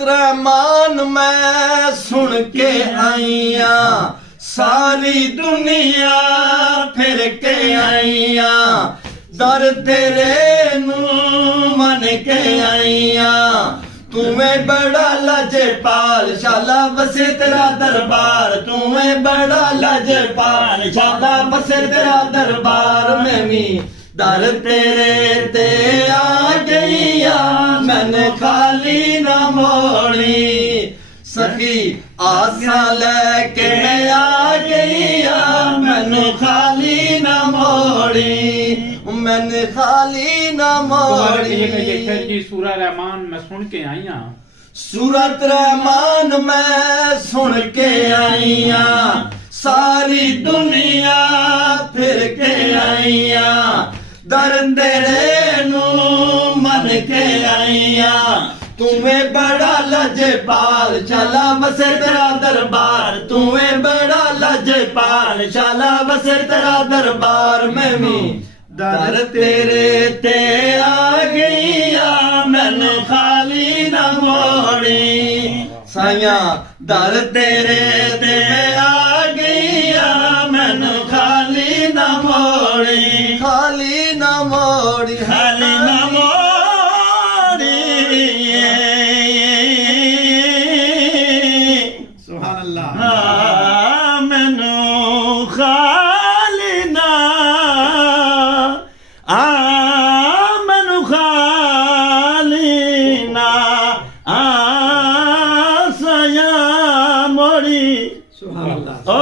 रहमान मैं सुन के आईया सारी दुनिया फिर के आईया दर तेरे नू मन के आईया तुम्हें बड़ा लजपाल शाला बसे तेरा दरबार तुम्हें बड़ा लजपाल शाला बसे तेरा दरबार में भी दर तेरे ते आ गईया मैंने खाली ना मोड़ी सखी आसा लेके मैं आ गईया मैंने खाली ना मोड़ी मैंने खाली ना मोड़ी। सूरह रहमान मैं सुन के आईया सूरत रहमान मैं सुन के आईया सारी दुनिया फिर के आईया दर तेरे नू मन के आईया तुम्हें बड़ा लजपाल शाला बसे तेरा दरबार तुम्हें बड़ा लजपाल शाला बसे तेरा दरबार में भी दर तेरे ते आ गईया मैंने खाली ना मोड़ी साया दर तेरे ते आ गईया मैंने खाली ना मोड़ी खाली ना मोड़ी खाली ना मोड़ी सुभान अल्लाह मैनू खाली ना मैनू खाली ना साया मोड़ी सुभान अल्लाह।